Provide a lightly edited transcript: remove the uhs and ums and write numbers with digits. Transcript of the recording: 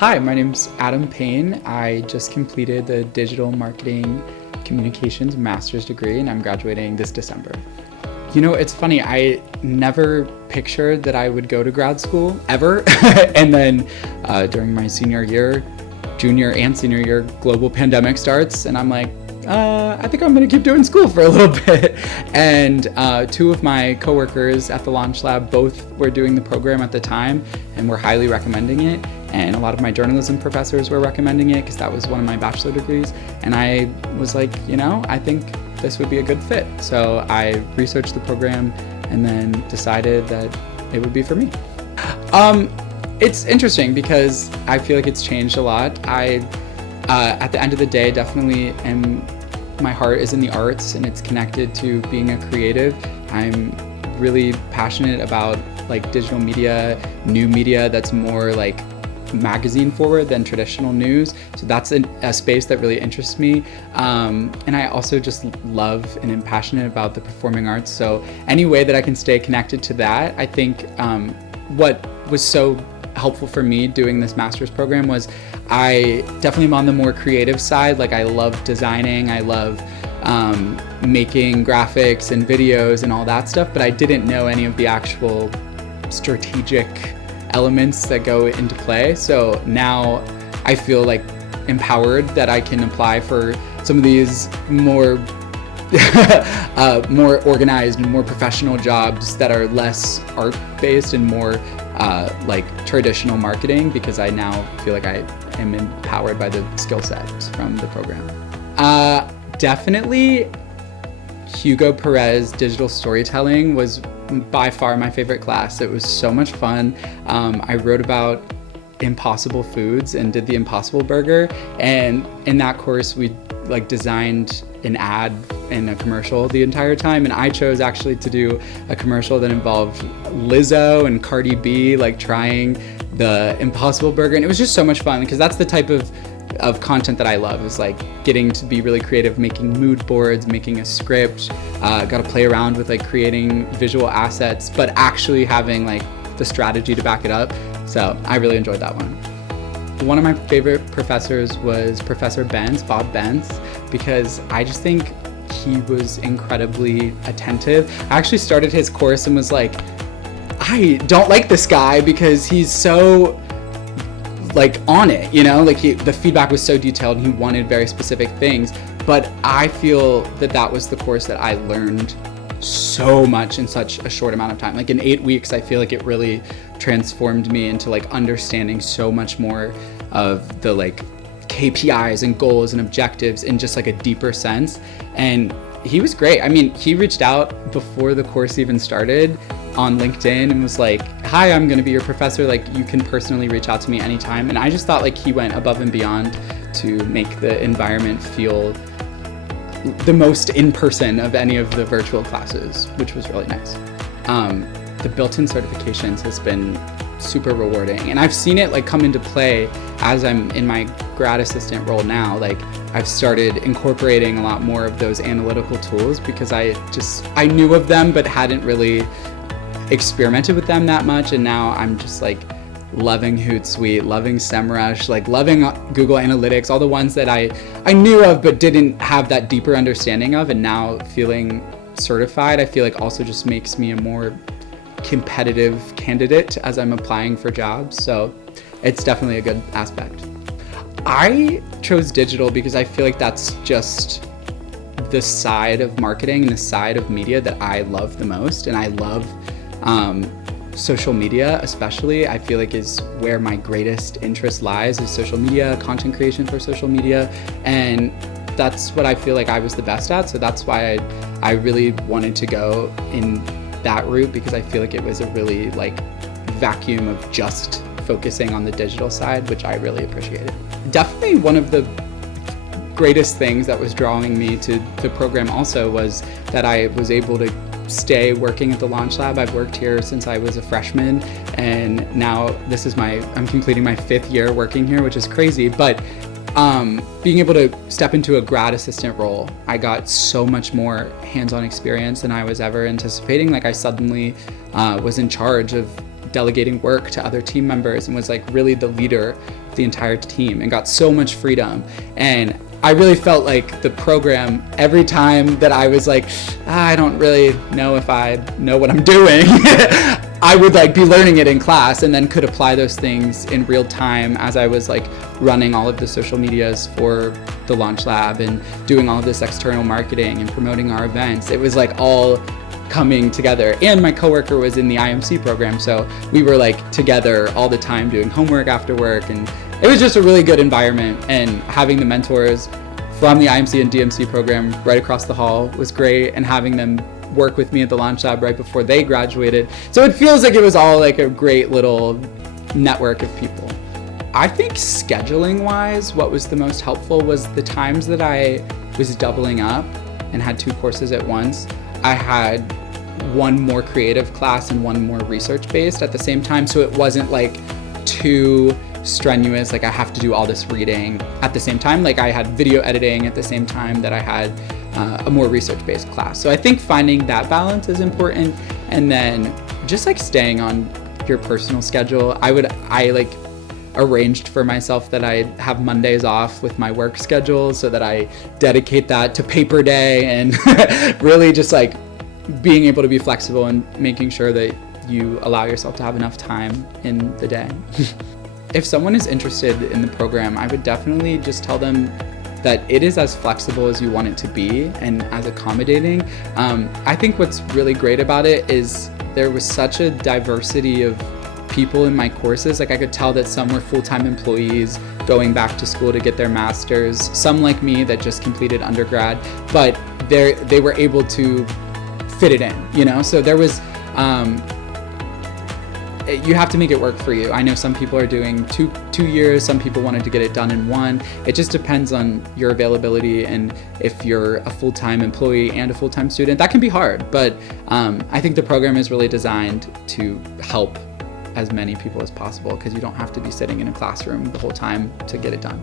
Hi, my name's Adam Payne. I just completed the Digital Marketing Communications Master's degree and I'm graduating this December. You know, it's funny, I never pictured that I would go to grad school ever. And then during my junior and senior year, global pandemic starts and I'm like, I think I'm gonna keep doing school for a little bit. And two of my coworkers at the Launch Lab both were doing the program at the time and were highly recommending it. And a lot of my journalism professors were recommending it because that was one of my bachelor degrees. And I was like, I think this would be a good fit. So I researched the program and then decided that it would be for me. It's interesting because I feel like it's changed a lot. At the end of the day, definitely my heart is in the arts and it's connected to being a creative. I'm really passionate about like digital media, new media that's more like magazine forward than traditional news. So that's a space that really interests me. And I also just love and am passionate about the performing arts. So any way that I can stay connected to that, I think what was so helpful for me doing this master's program was I definitely am on the more creative side. Like I love designing, I love making graphics and videos and all that stuff, but I didn't know any of the actual strategic elements that go into play. So now I feel like empowered that I can apply for some of these more more organized and more professional jobs that are less art-based and more like traditional marketing, because I now feel like I am empowered by the skill sets from the program. Definitely Hugo Perez digital storytelling was by far my favorite class. It was so much fun. I wrote about impossible foods and did the Impossible Burger, and in that course we like designed an ad and a commercial the entire time, and I chose actually to do a commercial that involved Lizzo and Cardi B like trying the Impossible Burger, and it was just so much fun because that's the type of content that I love, is like getting to be really creative, making mood boards, making a script, got to play around with like creating visual assets, but actually having like the strategy to back it up. So I really enjoyed that one. One of my favorite professors was Professor Bob Benz, because I just think he was incredibly attentive. I actually started his course and was like, I don't like this guy because he's so like on it, like the feedback was so detailed and he wanted very specific things. But I feel that was the course that I learned so much in such a short amount of time. Like in 8 weeks, I feel like it really transformed me into like understanding so much more of the like KPIs and goals and objectives in just like a deeper sense. And he was great. I mean, he reached out before the course even started on LinkedIn and was like, hi, I'm going to be your professor. Like you can personally reach out to me anytime. And I just thought like he went above and beyond to make the environment feel the most in person of any of the virtual classes, which was really nice. The built-in certifications has been super rewarding, and I've seen it like come into play as I'm in my grad assistant role now. Like I've started incorporating a lot more of those analytical tools because I knew of them but hadn't really experimented with them that much, and now I'm just like loving Hootsuite, loving SEMrush, like loving Google Analytics, all the ones that I knew of but didn't have that deeper understanding of, and now feeling certified, I feel like also just makes me a more competitive candidate as I'm applying for jobs. So it's definitely a good aspect. I chose digital because I feel like that's just the side of marketing and the side of media that I love the most, and I love social media especially. I feel like is where my greatest interest lies, is social media, content creation for social media, and that's what I feel like I was the best at. So that's why I really wanted to go in that route, because I feel like it was a really like vacuum of just focusing on the digital side, which I really appreciated. Definitely one of the greatest things that was drawing me to the program also was that I was able to stay working at the Launch Lab. I've worked here since I was a freshman, and now I'm completing my 5th year working here, which is crazy. But being able to step into a grad assistant role, I got so much more hands-on experience than I was ever anticipating. Like I suddenly was in charge of delegating work to other team members and was like really the leader of the entire team and got so much freedom. And I really felt like the program, every time that I was like, I don't really know if I know what I'm doing, I would like be learning it in class and then could apply those things in real time as I was like running all of the social medias for the Launch Lab and doing all of this external marketing and promoting our events. It was like all coming together. And my coworker was in the IMC program, so we were like together all the time doing homework after work, and it was just a really good environment. And having the mentors from the IMC and DMC program right across the hall was great, and having them work with me at the Launch Lab right before they graduated. So it feels like it was all like a great little network of people. I think scheduling wise, what was the most helpful was the times that I was doubling up and had 2 courses at once. I had one more creative class and one more research based at the same time, so it wasn't like too strenuous, like I have to do all this reading at the same time. Like I had video editing at the same time that I had a more research-based class. So I think finding that balance is important, and then just like staying on your personal schedule. I like arranged for myself that I have Mondays off with my work schedule so that I dedicate that to paper day, and really just like being able to be flexible and making sure that you allow yourself to have enough time in the day. If someone is interested in the program, I would definitely just tell them that it is as flexible as you want it to be and as accommodating. I think what's really great about it is there was such a diversity of people in my courses. Like I could tell that some were full-time employees going back to school to get their masters, some like me that just completed undergrad, but they were able to fit it in, you know? So there was, you have to make it work for you. I know some people are doing two years, some people wanted to get it done in 1. It just depends on your availability, and if you're a full-time employee and a full-time student, that can be hard. But I think the program is really designed to help as many people as possible, because you don't have to be sitting in a classroom the whole time to get it done.